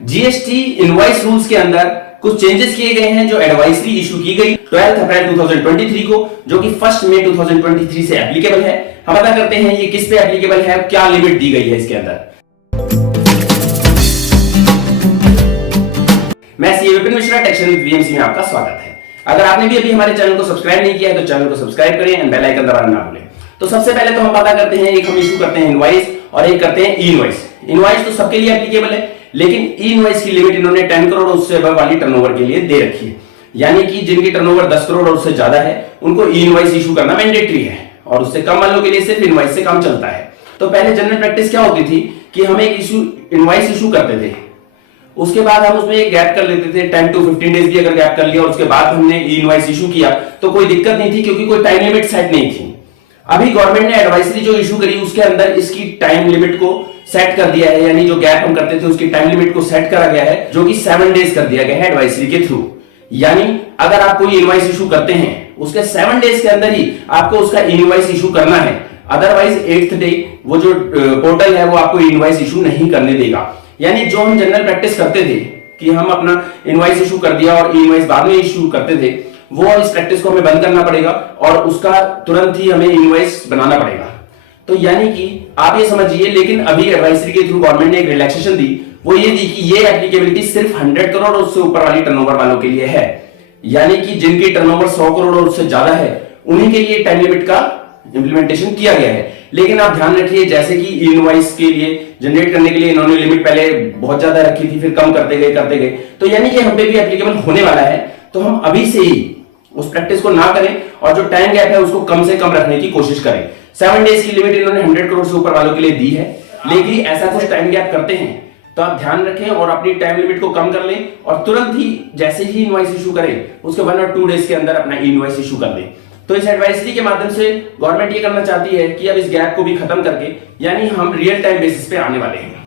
GST invoice rules के अंदर कुछ चेंजेस किए गए हैं जो एडवाइजरी इशू की गई 12 अप्रैल 2023 को, जो कि 1 मई 2023 से एप्लीकेबल है। हम पता करते हैं ये किस पे एप्लीकेबल है, क्या लिमिट दी गई है इसके अंदर। मैं CA Vipin Mishra, taxation with VMC में आपका स्वागत है। अगर आपने भी अभी हमारे चैनल को सब्सक्राइब नहीं किया है तो चैनल को सब्सक्राइब करें एंड बेल आइकन दबाना ना भूलें। तो सबसे पहले तो हम पता करते हैं, एक हम इशू करते हैं इनवॉइस और एक करते हैं ई इनवॉइस। इनवॉइस तो सबके लिए एप्लीकेबल है, लेकिन ई इनवॉइस की लिमिट इन्होंने 10 करोड़ और उससे अबव वाली टर्नओवर के लिए दे रखी है। यानी कि जिनकी टर्नओवर 10 करोड़ और उससे ज्यादा है उनको ई इनवॉइस इशू करना मैंडेटरी है, और उससे कम वालों के लिए सिर्फ इनवॉइस से काम चलता है। तो पहले जनरल प्रैक्टिस क्या होती थी कि हम एक इनवॉइस इशू करते थे, उसके बाद हम उसमें एक गैप कर लेते थे, 10 to 15 डेज भी अगर गैप कर लिया और उसके बाद हमने ई इनवॉइस इशू किया तो कोई दिक्कत नहीं थी, क्योंकि कोई टाइम लिमिट सेट नहीं थी। अभी गवर्नमेंट ने एडवाइजरी जो इशू करी उसके अंदर इसकी टाइम लिमिट को सेट कर दिया है, यानी जो गैप हम करते थे उसकी टाइम लिमिट को सेट करा गया है, जो कि 7 डेज कर दिया गया है एडवाइजरी के थ्रू। यानी अगर आप कोई इनवॉइस इशू करते हैं उसके 7 डेज के अंदर ही आपको उसका इनवॉइस इशू करना है, अदरवाइज 8th डे वो जो पोर्टल है वो आपको इनवॉइस इशू नहीं करने देगा। यानी जो हम जनरल प्रैक्टिस करते थे कि हम अपना इनवॉइस इशू कर दिया और इनवॉइस बाद में इशू करते थे, वो इस प्रैक्टिस को हमें बंद करना पड़ेगा और उसका तुरंत ही हमें इनवॉइस बनाना पड़ेगा। तो यानी कि आप ये समझिए, लेकिन अभी एडवाइजरी के थ्रू गवर्नमेंट ने एक रिलैक्सेशन दी, वो ये दी कि ये एप्लीकेबिलिटी सिर्फ 100 करोड़ और उससे ऊपर वाली टर्नओवर वालों के लिए है। यानी कि जिनकी टर्नओवर 100 करोड़ और उससे ज्यादा है उन्हीं के लिए टाइम लिमिट का इंप्लीमेंटेशन किया गया है। लेकिन आप ध्यान रखिए, जैसे कि इनवॉइस के लिए जनरेट करने के लिए इन्होंने लिमिट पहले बहुत ज्यादा रखी थी, फिर कम करते गए, तो यानी कि हम पे भी एप्लीकेबल होने वाला है। तो हम अभी से ही उस प्रैक्टिस को ना करें और जो टाइम गैप है उसको कम से कम रखने की कोशिश करें। 7 डेज की लिमिट इन्होंने 100 करोड़ से ऊपर वालों के लिए दी है, लेकिन ऐसा कुछ टाइम गैप करते हैं तो आप ध्यान रखें और अपनी टाइम लिमिट को कम कर लें और तुरंत ही जैसे ही इनवॉइस इशू करें उसके 1 और 2 डेज के अंदर अपना इनवॉइस इशू कर लें। तो इस एडवाइजरी के माध्यम से गवर्नमेंट ये करना चाहती है कि अब इस गैप को भी खत्म करके, यानी हम रियल टाइम बेसिस पे आने वाले हैं।